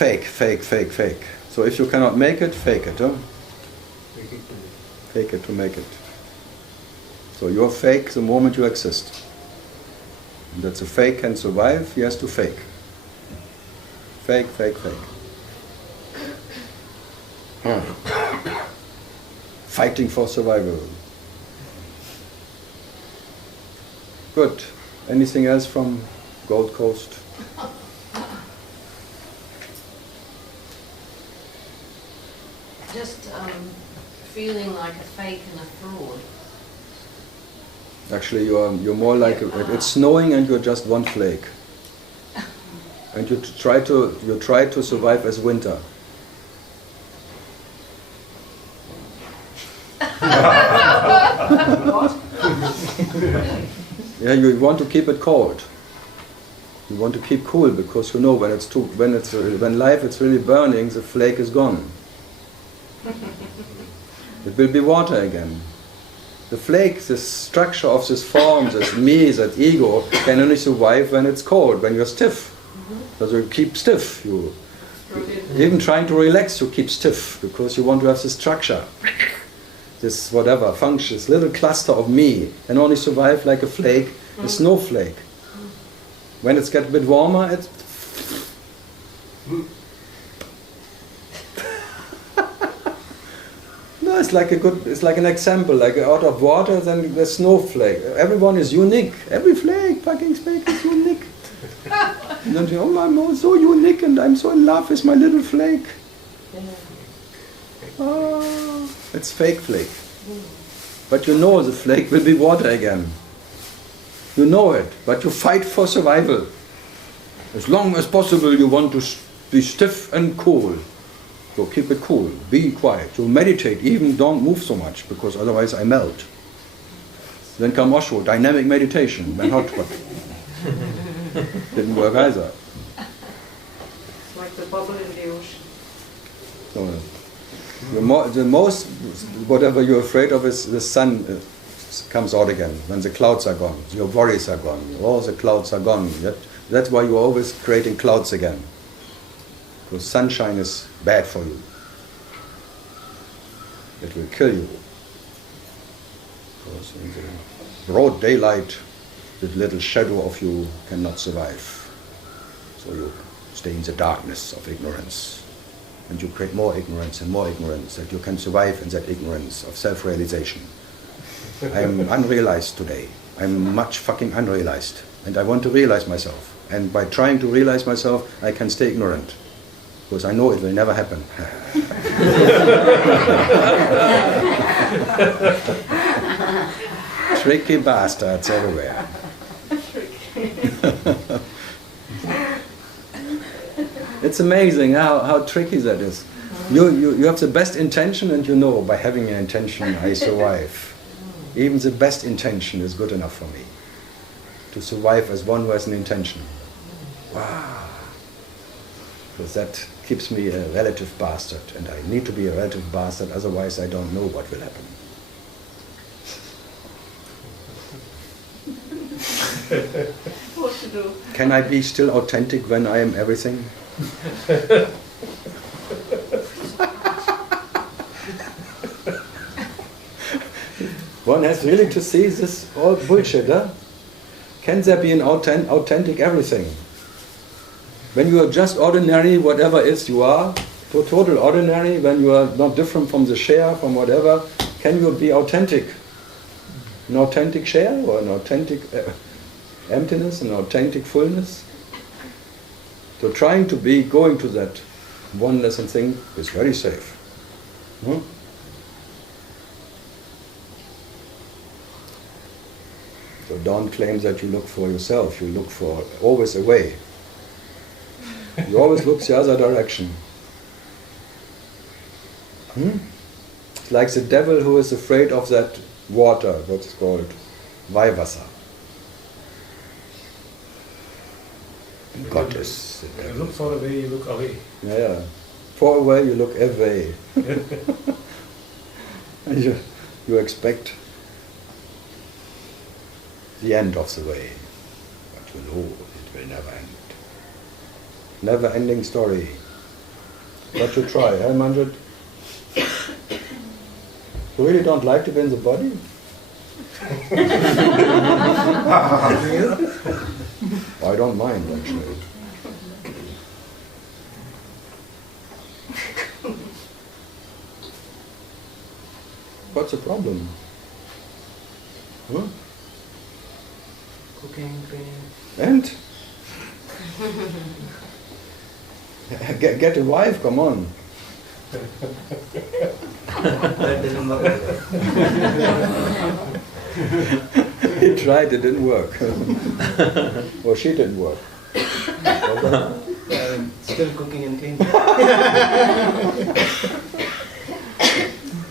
Fake, fake, fake, fake. So if you cannot make it, fake it. Huh? Fake it to make it. So you're fake the moment you exist. And that the fake can survive, he has to fake. Fake, fake, fake. Fighting for survival. Good. Anything else from Gold Coast? Just feeling like a fake and a fraud. Actually, you're more like it's snowing and you're just one flake, and you try to survive as winter. What? Yeah, you want to keep it cold. You want to keep cool because you know when life is really burning, the flake is gone. It will be water again. The flake, this structure of this form, this me, that ego, can only survive when it's cold, when you're stiff. So you keep stiff. You even trying to relax, you keep stiff because you want to have this structure, this whatever function, this little cluster of me, can only survive like a flake, a snowflake. When it's get a bit warmer, it's no, it's like an example, like out of water, then the snowflake. Everyone is unique. Every fucking flake is unique. And then you oh, I'm so unique and I'm so in love with my little flake. Oh, it's fake flake. But you know the flake will be water again. You know it, but you fight for survival. As long as possible you want to be stiff and cool. So keep it cool, be quiet. You meditate, even don't move so much, because otherwise I melt. Then come Osho, dynamic meditation, when hot. Didn't work either. It's like the bubble in the ocean. So, the most, whatever you're afraid of is the sun comes out again, when the clouds are gone, your worries are gone, all the clouds are gone. That's why you're always creating clouds again. Because sunshine is bad for you. It will kill you. Because in the broad daylight, the little shadow of you cannot survive. So you stay in the darkness of ignorance. And you create more ignorance and more ignorance, that you can survive in that ignorance of self-realization. I'm unrealized today. I'm much fucking unrealized. And I want to realize myself. And by trying to realize myself, I can stay ignorant. Because I know it will never happen. Tricky bastards everywhere. It's amazing how tricky that is. You have the best intention and you know by having an intention I survive. Even the best intention is good enough for me. To survive as one who has an intention. Wow. Because that keeps me a relative bastard, and I need to be a relative bastard, otherwise I don't know what will happen. What to do? Can I be still authentic when I am everything? One has really to see this all bullshit, huh? Can there be an authentic everything? When you are just ordinary, whatever is you are, total ordinary, when you are not different from the share, from whatever, can you be authentic? An authentic share or an authentic emptiness, an authentic fullness? So trying to be, going to that oneness and thing is very safe. So don't claim that you look for yourself, you look for always a way. You always look the other direction. It's like the devil who is afraid of that water, what's called Weihwasser. God is the You devil. look far away, you look away. Yeah. Far away, you look away. And you expect the end of the way. But you know it will never end. Never-ending story. But to try, Manjit? You really don't like to be in the body? I don't mind, actually. What's the problem? Huh? Cooking, cleaning. And? Get a wife, come on. That didn't work. He tried, it didn't work. Or she didn't work. Still cooking and cleaning.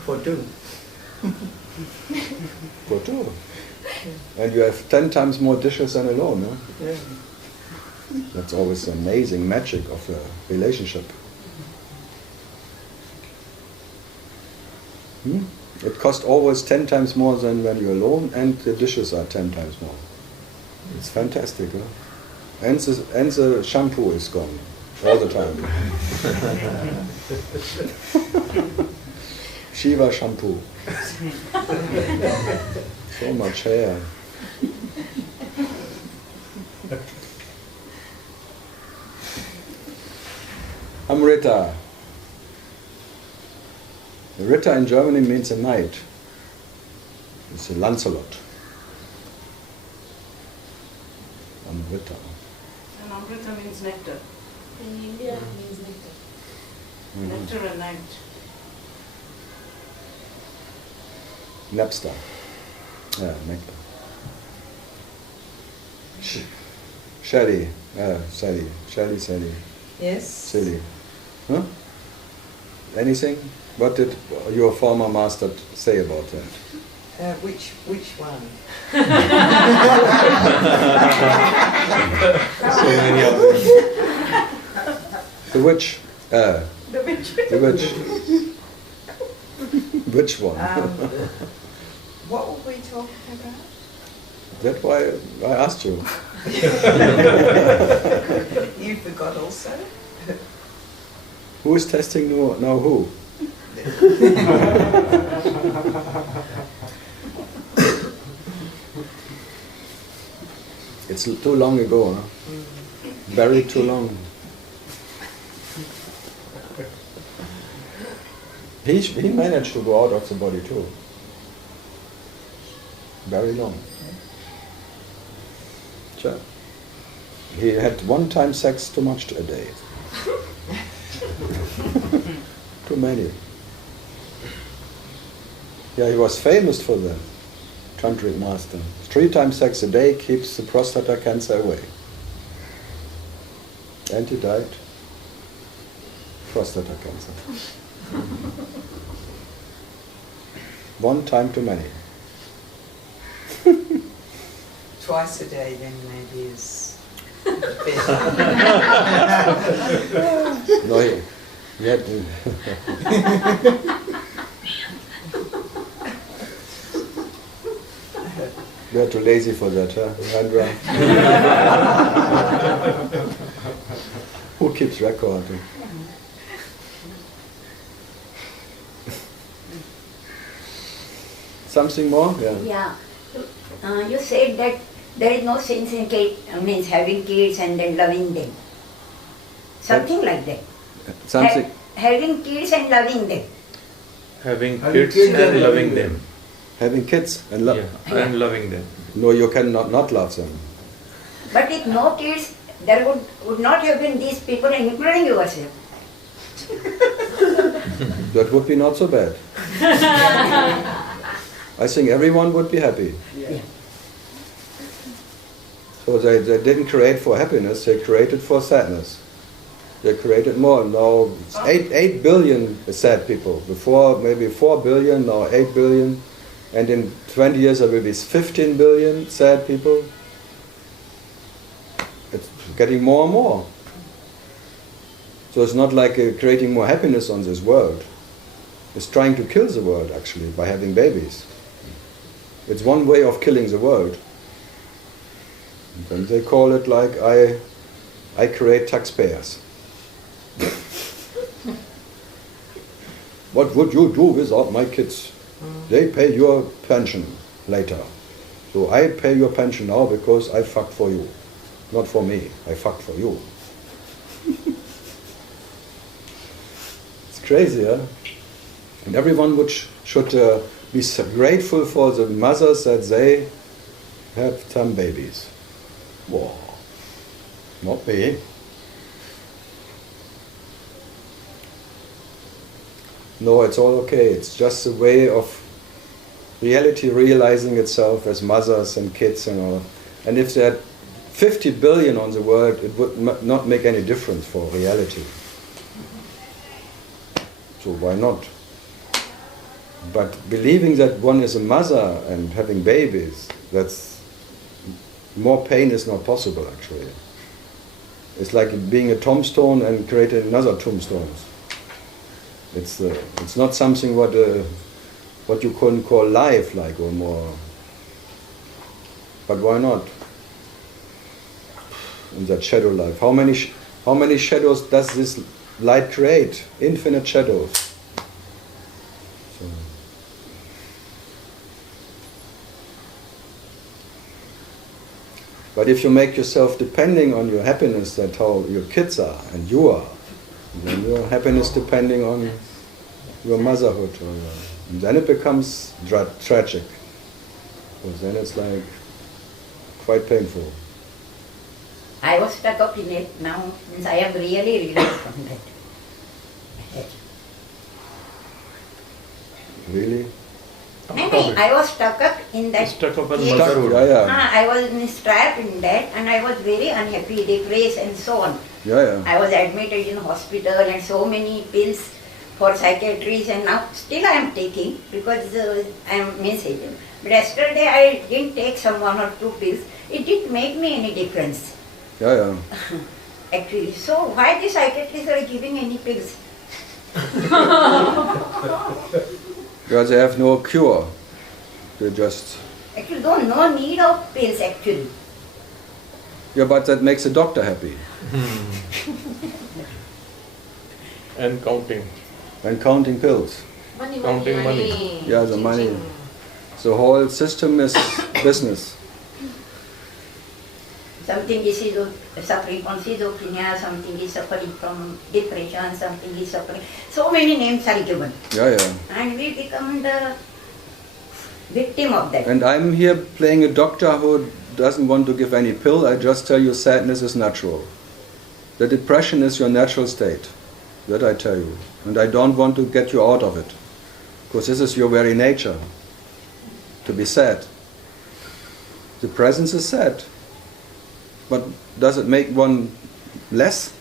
For two. For two. And you have 10 times more dishes than alone, huh? Yeah. That's always the amazing magic of a relationship. It costs always 10 times more than when you're alone, and the dishes are 10 times more. It's fantastic, huh? And the shampoo is gone all the time. Shiva shampoo. So much hair. Amrita. Rita in Germany means a knight. It's a Lancelot. Amrita. And Amrita means nectar. In India it means nectar. Nectar and night. Napster. Yeah, nectar. Shelly. Sally. Shelly. Yes. Silly. Huh? Anything? What did your former master say about that? Which one? So many of them. The witch. The witch. The witch. Which one? What were we talking about? That's why I asked you. You forgot also? Who is testing now who? It's too long ago, huh? Very too long. He managed to go out of the body too. Very long. Sure. He had one-time sex too much a day. Too many. Yeah, he was famous for that. Tantric master. 3 times sex a day keeps the prostata cancer away. And he died. Prostata cancer. 1 time too many. Twice a day then maybe is better. No, he had to. You're too lazy for that, huh, Andra? Who keeps record? Something more? Yeah. Yeah. You said that there is no sense in means having kids and then loving them. Something like that. Something. Having kids and loving them. Having kids and loving them. Having kids and love. Yeah, and loving them. No, you cannot not love them. But if no kids, there would not have been these people, including yourself. That would be not so bad. I think everyone would be happy. Yeah. So they didn't create for happiness, they created for sadness. They created more. Now it's 8 billion sad people. Before maybe 4 billion, now 8 billion. And in 20 years there will be 15 billion sad people. It's getting more and more. So it's not like creating more happiness on this world. It's trying to kill the world actually by having babies. It's one way of killing the world. And then they call it like I create taxpayers. What would you do without my kids? They pay your pension later. So I pay your pension now because I fucked for you. Not for me, I fucked for you. It's crazy, huh? And everyone should be so grateful for the mothers that they have some babies. Whoa, not me. No, it's all okay. It's just a way of reality realizing itself as mothers and kids and all. And if there had 50 billion on the world, it would not make any difference for reality. So why not? But believing that one is a mother and having babies, that's more pain is not possible actually. It's like being a tombstone and creating another tombstones. It's not something what you couldn't call life, like, or more. But why not? In that shadow life, how many shadows does this light create? Infinite shadows. So. But if you make yourself depending on your happiness, that's how your kids are and you are. Then your happiness depending on your motherhood, and then it becomes tragic, because then it's like quite painful. I was stuck up in it now, means I am really released from that. Really? I was stuck up in that. Stuck up in case. motherhood. Yeah. I was trapped in that, and I was very unhappy, depressed and so on. Yeah. I was admitted in hospital and so many pills for psychiatrists, and now still I am taking because I am missing. But yesterday I didn't take some 1 or 2 pills. It didn't make me any difference. Yeah. Actually, so why the psychiatrists are giving any pills? Because they have no cure. They just... Actually, no need of pills actually. Yeah, but that makes the doctor happy. And counting. And counting pills. Money, Counting money. Yeah, the money. The whole system is business. Something is suffering from schizophrenia, something is suffering from depression, something is suffering. So many names are given. Yeah. And we become the victim of that. And I'm here playing a doctor who doesn't want to give any pill. I just tell you sadness is natural. The depression is your natural state. That I tell you. And I don't want to get you out of it. Because this is your very nature. To be sad. The presence is sad. But does it make one less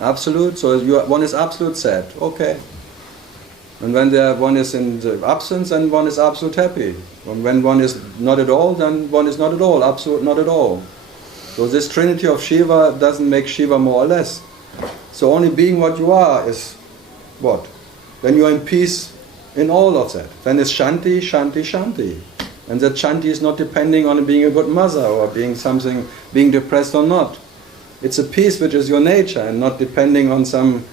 absolute? So one is absolute sad. Okay. And when one is in the absence, then one is absolute happy. And when one is not at all, then one is not at all, absolute not at all. So this trinity of Shiva doesn't make Shiva more or less. So only being what you are is what? Then you are in peace in all of that. Then it's Shanti, Shanti, Shanti. And that Shanti is not depending on being a good mother or being depressed or not. It's a peace which is your nature and not depending on some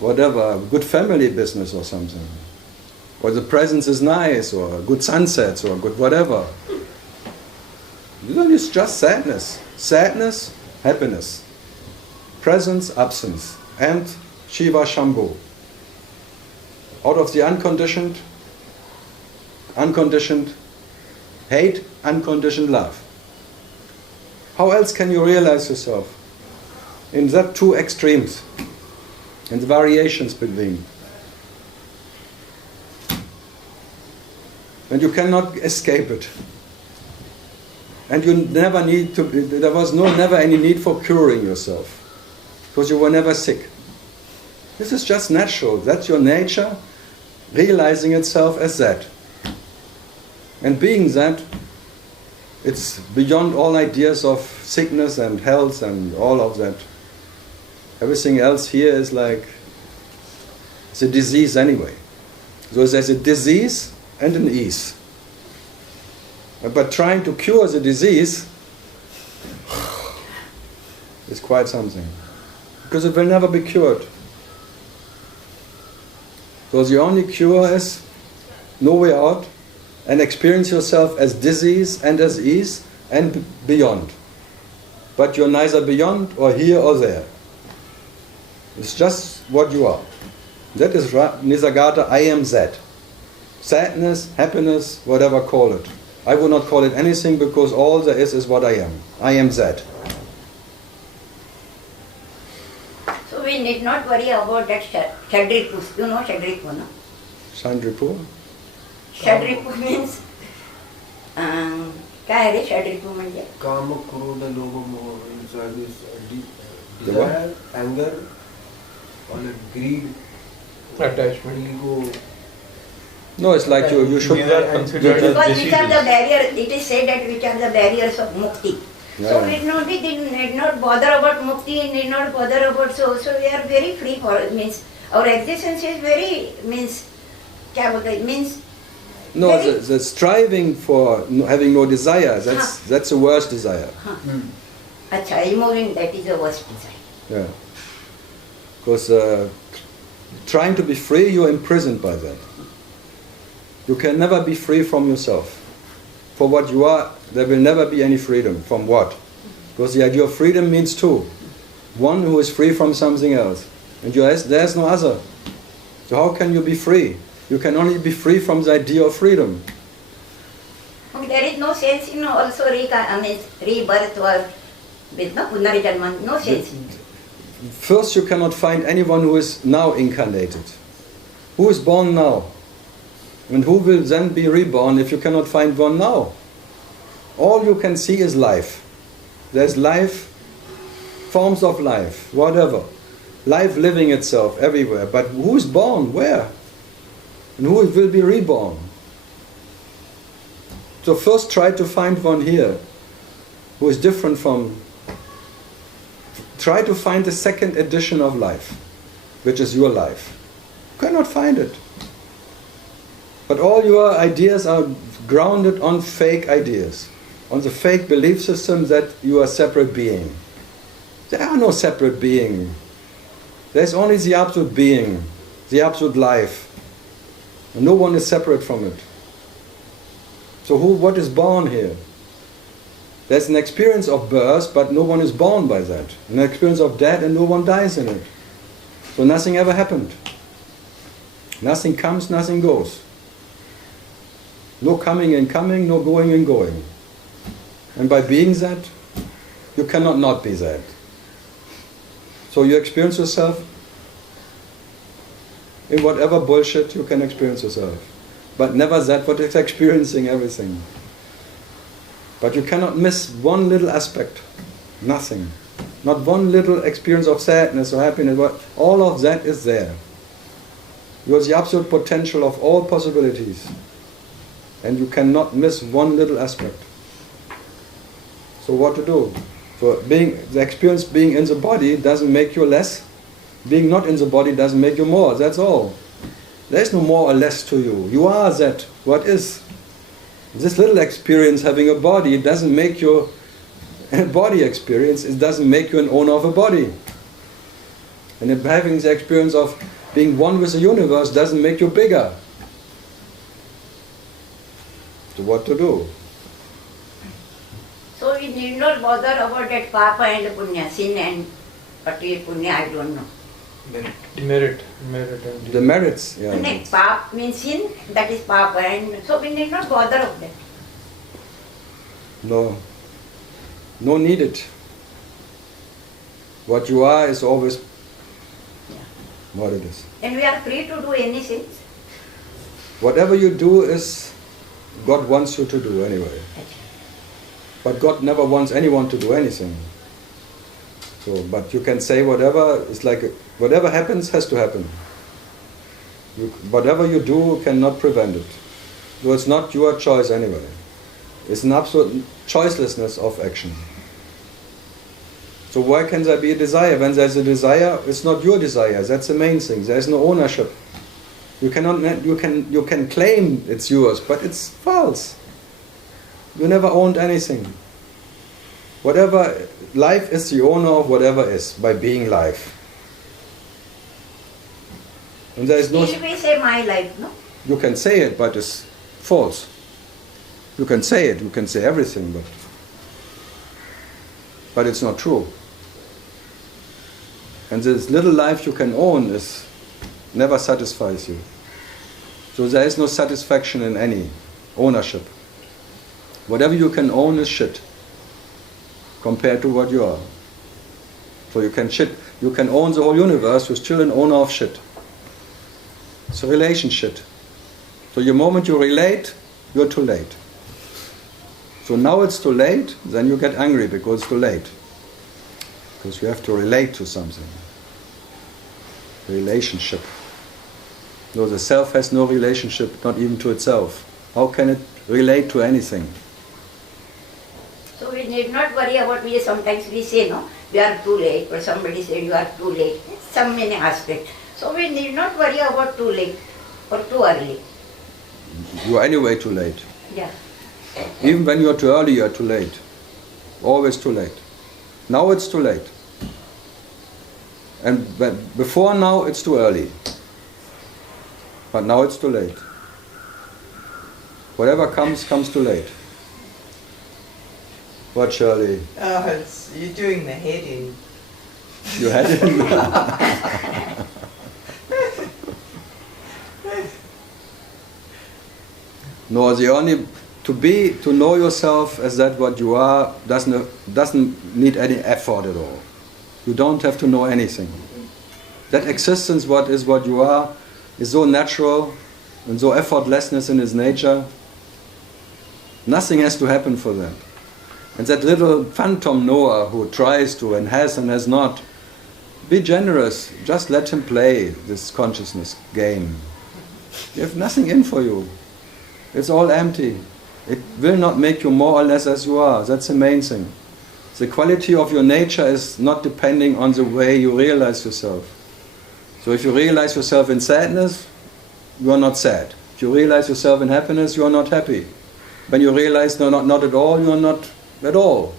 whatever, good family business or something. Or the presence is nice, or good sunsets, or good whatever. It's just sadness. Sadness, happiness. Presence, absence. And Shiva Shambhu. Out of the unconditioned hate, unconditioned love. How else can you realize yourself? In that 2 extremes. And the variations between. And you cannot escape it. And you never need to, there was never any need for curing yourself. Because you were never sick. This is just natural. That's your nature realizing itself as that. And being that, it's beyond all ideas of sickness and health and all of that. Everything else here is like, it's a disease anyway. So there's a disease and an ease. But trying to cure the disease is quite something. Because it will never be cured. So the only cure is no way out, and experience yourself as disease and as ease and beyond. But you're neither beyond or here or there. It's just what you are. That is Nisargata, I am that. Sadness, happiness, whatever call it. I would not call it anything because all there is what I am. I am that. So we need not worry about that Shadripu. You know Shadripu, no? Chandripu? Shadripu means काय आहे रे Shadripu म्हणजे? काम क्रोध लोभ मोह The what? desire, anger, or greed, Attachment. ego. No, it's like you should. These are considered as Because which are the diseases. barriers, it is said that which are the barriers of mukti. So we need not bother about mukti, need not bother about so we are very free for means our existence is very means क्या बोलते हैं means No, very, the striving for having no desire, that's the worst desire. अच्छा removing that is the worst desire. Yeah. Because trying to be free, you're imprisoned by that. You can never be free from yourself. For what you are, there will never be any freedom. From what? Because the idea of freedom means two. One who is free from something else. And there's no other. So how can you be free? You can only be free from the idea of freedom. There is no sense in also rebirth or with no punarijanman, no sense in it. First, you cannot find anyone who is now incarnated. Who is born now? And who will then be reborn if you cannot find one now? All you can see is life. There's life, forms of life, whatever. Life living itself everywhere. But who is born? Where? And who will be reborn? So first try to find one here who is different from... Try to find the second edition of life, which is your life. You cannot find it. But all your ideas are grounded on fake ideas, on the fake belief system that you are a separate being. There are no separate being. There's only the absolute being, the absolute life. And no one is separate from it. So what is born here? There's an experience of birth, but no one is born by that. An experience of death, and no one dies in it. So nothing ever happened. Nothing comes, nothing goes. No coming and coming, no going and going. And by being that, you cannot not be that. So you experience yourself in whatever bullshit you can experience yourself. But never that what is experiencing everything. But you cannot miss one little aspect. Nothing. Not one little experience of sadness or happiness. But all of that is there. You are the absolute potential of all possibilities. And you cannot miss one little aspect. So what to do? So the experience being in the body doesn't make you less. Being not in the body doesn't make you more. That's all. There's no more or less to you. You are that. What is? This little experience having a body, it doesn't make you a body experience. It doesn't make you an owner of a body. And if having the experience of being one with the universe doesn't make you bigger. So what to do? So we need not bother about that papa and punya, sin and pati punya, I don't know. Merit and The merits, yeah. And pap means sin, that is papa, and so we need not bother of that. No. No needed. What you are is always what it is. And we are free to do anything. Whatever you do is God wants you to do anyway. But God never wants anyone to do anything. So, but you can say whatever, it's like whatever happens has to happen. Whatever you do cannot prevent it. So it's not your choice anyway. It's an absolute choicelessness of action. So why can there be a desire? When there's a desire, it's not your desire. That's the main thing. There is no ownership. You can claim it's yours, but it's false. You never owned anything. Whatever, life is the owner of whatever is, by being life. And there is no. Still we say my life, no? You can say it, but it's false. You can say it, you can say everything, but it's not true. And this little life you can own is never satisfies you. So there is no satisfaction in any ownership. Whatever you can own is shit compared to what you are. So you can own the whole universe, you're still an owner of shit. It's a relationship. So the moment you relate, you're too late. So now it's too late, then you get angry because it's too late. Because you have to relate to something. Relationship. No, the self has no relationship, not even to itself. How can it relate to anything? So we need not worry about, sometimes we say, no, we are too late, or somebody said you are too late. Some many aspects. So we need not worry about too late or too early. You are anyway too late. Yeah. Even when you are too early, you are too late. Always too late. Now it's too late. And before now, it's too early. But now it's too late. Whatever comes too late. What, Shirley? Oh, you're doing the head in. You had it? No, the only to know yourself as that what you are doesn't need any effort at all. You don't have to know anything. That existence, what is what you are, is so natural and so effortlessness in its nature. Nothing has to happen for that. And that little phantom Noah who tries to and has not, be generous. Just let him play this consciousness game. You have nothing in for you. It's all empty. It will not make you more or less as you are. That's the main thing. The quality of your nature is not depending on the way you realize yourself. So if you realize yourself in sadness, you are not sad. If you realize yourself in happiness, you are not happy. When you realize not at all, you are not at all.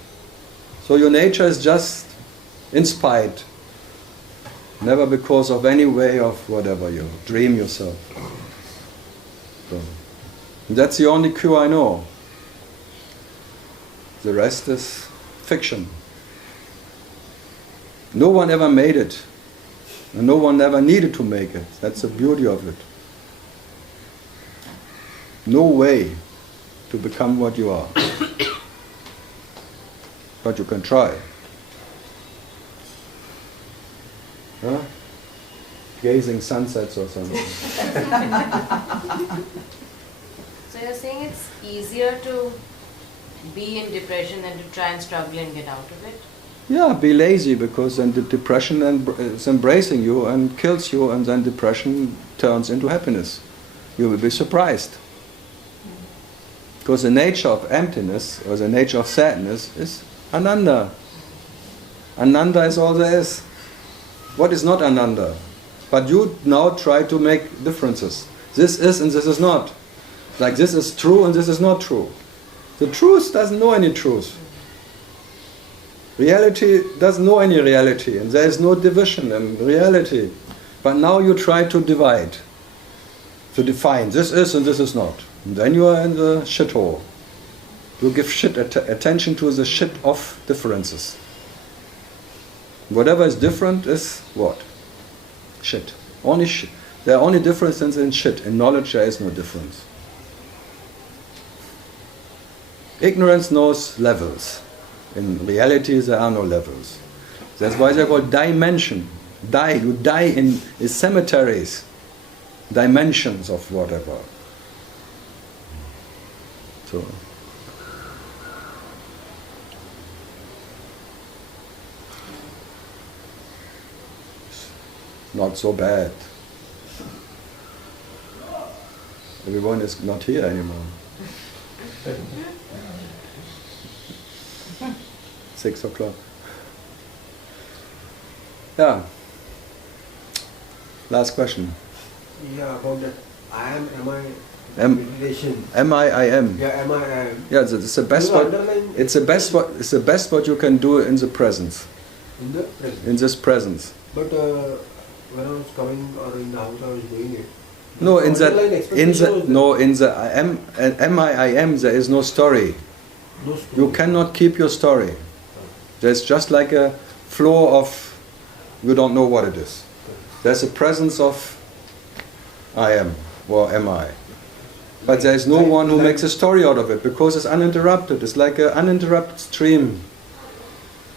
So your nature is just in spite. Never because of any way of whatever you dream yourself. So, that's the only cure I know. The rest is fiction. No one ever made it. And no one ever needed to make it. That's the beauty of it. No way to become what you are. But you can try. Huh? Gazing sunsets or something. So you're saying it's easier to be in depression than to try and struggle and get out of it? Yeah, be lazy, because then the depression is embracing you and kills you, and then depression turns into happiness. You will be surprised. Because the nature of emptiness, or the nature of sadness, is Ananda. Ananda is all there is. What is not Ananda? But you now try to make differences. This is and this is not. Like this is true and this is not true. The truth doesn't know any truth. Reality doesn't know any reality, and there is no division in reality. But now you try to divide, to define this is and this is not. And then you are in the shithole. You give attention to the shit of differences. Whatever is different is what? Shit. Only shit. There are only differences in shit. In knowledge there is no difference. Ignorance knows levels. In reality there are no levels. That's why they're called dimension. You die in cemeteries. Dimensions of whatever. So not so bad. Everyone is not here anymore. 6 o'clock. Yeah. Last question. Yeah, about that. I Am- meditation. I am. Yeah, am I. Yeah, it's the best. It's the best what you can do in the presence. In the present. In this presence. But when I was coming or in the house, I was doing it. No, in Underlying the expectation was MIM there is no story. there. No story. You cannot keep your story. There's just like a flow of, you don't know what it is. There's a presence of I am or am I. But there is no one who makes a story out of it because it's uninterrupted. It's like an uninterrupted stream.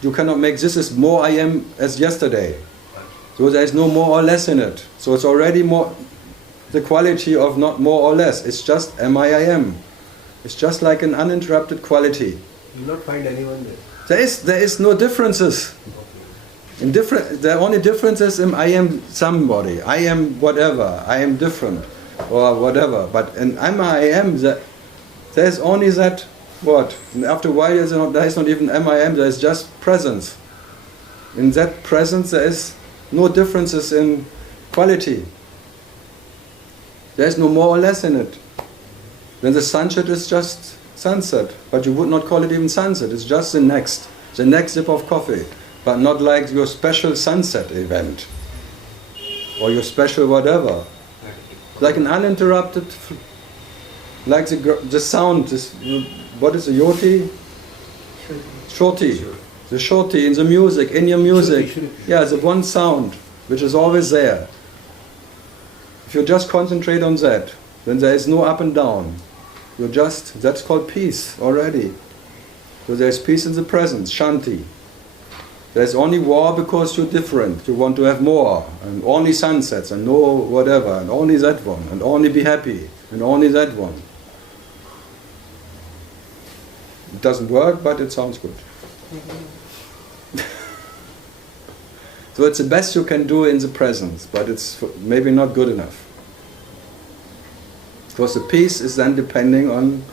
You cannot make this is more I am as yesterday. So there is no more or less in it. So it's already more the quality of not more or less. It's just am I am. It's just like an uninterrupted quality. You will not find anyone there. There is no differences. The only differences in I am somebody, I am whatever, I am different, or whatever. But in I am, there's only that what. And after a while, there is not even I am. There is just presence. In that presence, there is no differences in quality. There is no more or less in it. Then the sunset is just sunset, but you would not call it even sunset. It's just the next sip of coffee. But not like your special sunset event or your special whatever. Like an uninterrupted, like the sound. What is the yoti? Shorty. The shorty in the music, in your music. Yeah, the one sound which is always there. If you just concentrate on that, then there is no up and down. That's called peace already. So there is peace in the present, shanti. There's only war because you're different. You want to have more, and only sunsets, and no whatever, and only that one, and only be happy, and only that one. It doesn't work, but it sounds good. So it's the best you can do in the present, but it's maybe not good enough. Because the peace is then depending on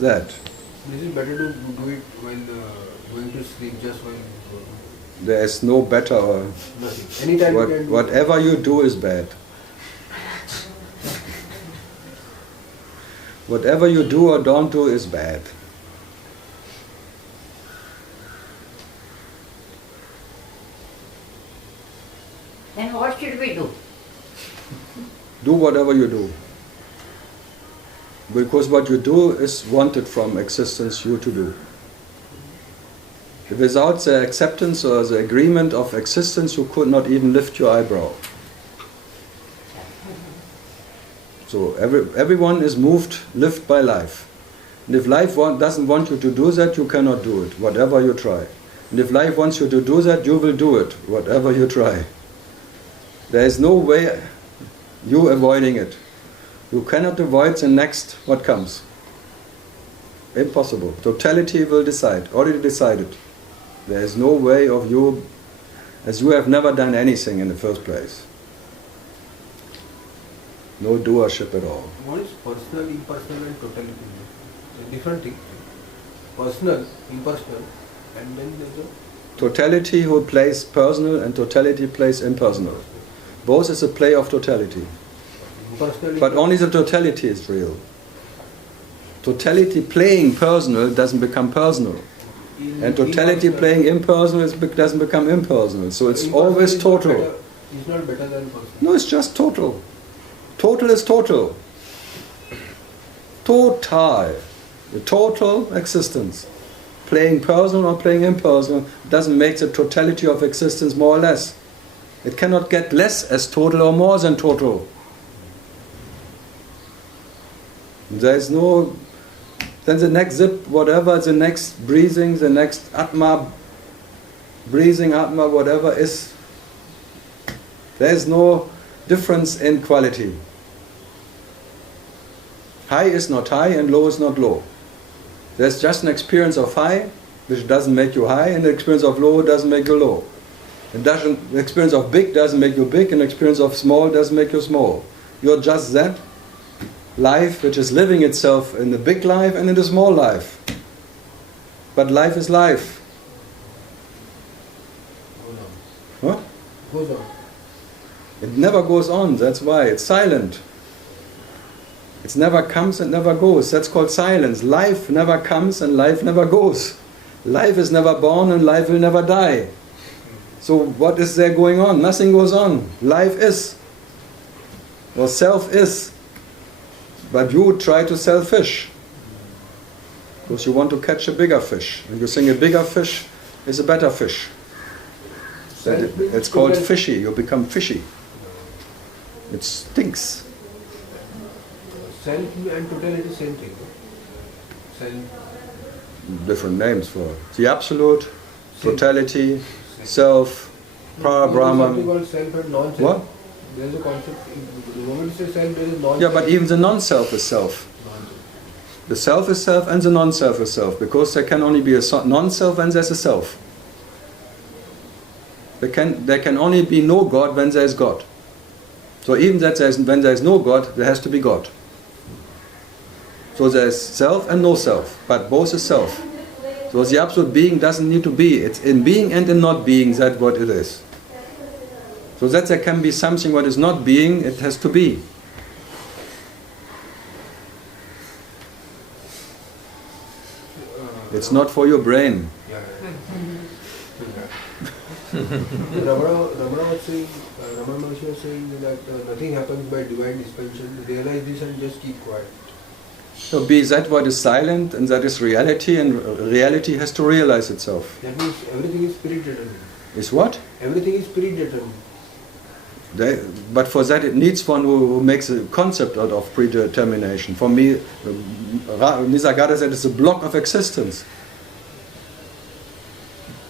that. Is it better to do it when going to sleep, just when There is no better or nothing? Anytime you can do whatever you do is bad. Whatever you do or don't do is bad. Then what should we do? Do whatever you do. Because what you do is wanted from existence you to do. Without the acceptance or the agreement of existence, you could not even lift your eyebrow. So everyone is lived by life. And if life doesn't want you to do that, you cannot do it, whatever you try. And if life wants you to do that, you will do it, whatever you try. There is no way you avoiding it. You cannot avoid the next what comes. Impossible. Totality will decide, already decided. There is no way of you, as you have never done anything in the first place. No doership at all. what is personal, impersonal, and totality? A different thing. Personal, impersonal, and then there's a Totality who plays personal and totality plays impersonal. Both is a play of totality. impersonal. But only the totality is real. Totality playing personal doesn't become personal. And totality playing impersonal doesn't become impersonal. So it's always total. It's not better than personal. No, it's just total. Total is total. Total. The total existence. Playing personal or playing impersonal doesn't make the totality of existence more or less. It cannot get less as total or more than total. There is no... Then the next zip, whatever, the next breathing, the next atma, breathing atma, whatever is... There is no difference in quality. High is not high and low is not low. There's just an experience of high, which doesn't make you high, and the experience of low doesn't make you low. The experience of big doesn't make you big, and the experience of small doesn't make you small. You're just that life which is living itself in the big life and in the small life. But life is life. What? Goes on. It never goes on, that's why. It's silent. It never comes and never goes. That's called silence. Life never comes and life never goes. Life is never born and life will never die. So what is there going on? Nothing goes on. Life is. Or self is. But you try to sell fish. Because you want to catch a bigger fish. And you think a bigger fish is a better fish. It's called fishy. You become fishy. It stinks. Self and totality, same thing. Self. Different names for it. The absolute, totality, self, para, Brahman. Something called self and non-self. What? There is a concept. The moment you say self, there is non-self. Yeah, but even the non-self is self. The self is self and the non-self is self, because there can only be a non-self when there's a self. There can only be no God when there is God. So even when there is no God, there has to be God. So there is self and no self, but both is self. So the absolute being doesn't need to be. It's in being and in not being that what it is. So that there can be something what is not being, it has to be. It's not for your brain. Ramana was saying, Ramana Maharshi was saying that nothing happens by divine dispensation. Realize this and just keep quiet. So be that what is silent, and that is reality, and reality has to realize itself. That means everything is spirit determined. Is what? Everything is spirit determined. But for that it needs one who makes a concept out of predetermination. For me, Nisargadatta said it's a block of existence.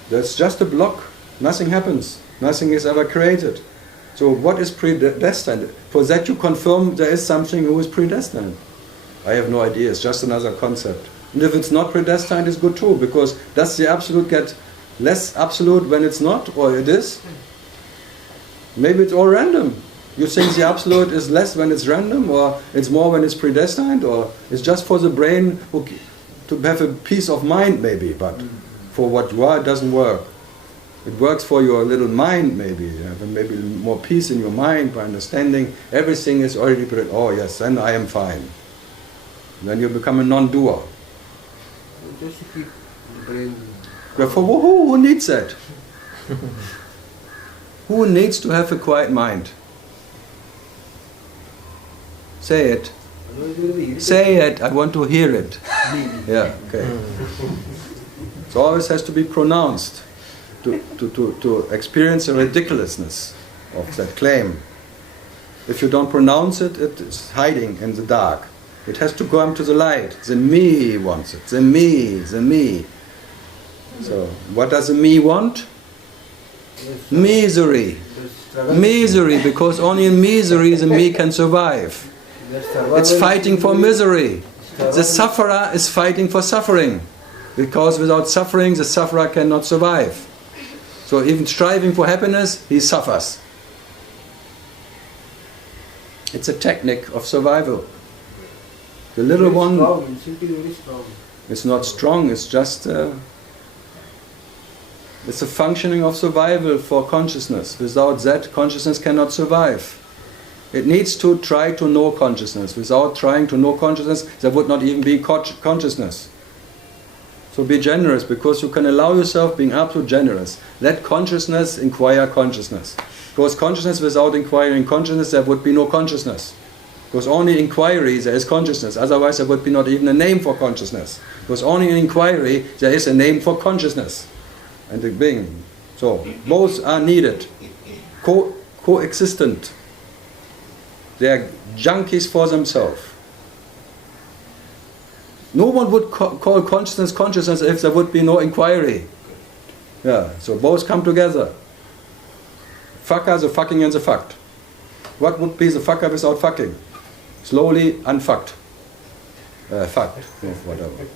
That's just a block. Nothing happens. Nothing is ever created. So what is predestined? For that you confirm there is something who is predestined. I have no idea. It's just another concept. And if it's not predestined, it's good too, because does the absolute get less absolute when it's not, or it is? Maybe it's all random. You think the absolute is less when it's random, or it's more when it's predestined, or it's just for the brain to have a peace of mind, maybe, but for what you are, it doesn't work. It works for your little mind, maybe. You have maybe more peace in your mind by understanding everything is already oh yes, then I am fine. Then you become a non-doer. Just to keep the brain. Therefore, who needs that? Who needs to have a quiet mind? Say it. Say it. I want to hear it. Yeah. Okay. It always has to be pronounced to experience the ridiculousness of that claim. If you don't pronounce it, it's hiding in the dark. It has to come to the light. The me wants it. The me. So, what does the me want? Misery. Misery, because only in misery the me can survive. It's fighting for misery. The sufferer is fighting for suffering, because without suffering the sufferer cannot survive. So even striving for happiness, he suffers. It's a technique of survival. The little one, it's not strong, it's just it's a functioning of survival for consciousness. Without that, consciousness cannot survive. It needs to try to know consciousness. Without trying to know consciousness, there would not even be consciousness. So be generous, because you can allow yourself being absolutely generous. Let consciousness inquire consciousness. Because consciousness without inquiring consciousness, there would be no consciousness. Because only inquiry there is consciousness. Otherwise there would be not even a name for consciousness. Because only in inquiry there is a name for consciousness and the being. So both are needed, coexistent. They are junkies for themselves. No one would call consciousness consciousness if there would be no inquiry. Yeah, so both come together. Fucker, the fucking and the fucked. What would be the fucker without fucking? Slowly unfucked. Fucked, yeah, whatever.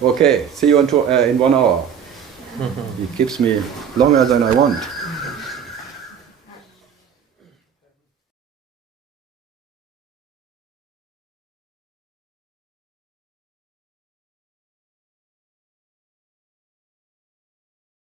Okay, see you in 1 hour. It keeps me longer than I want.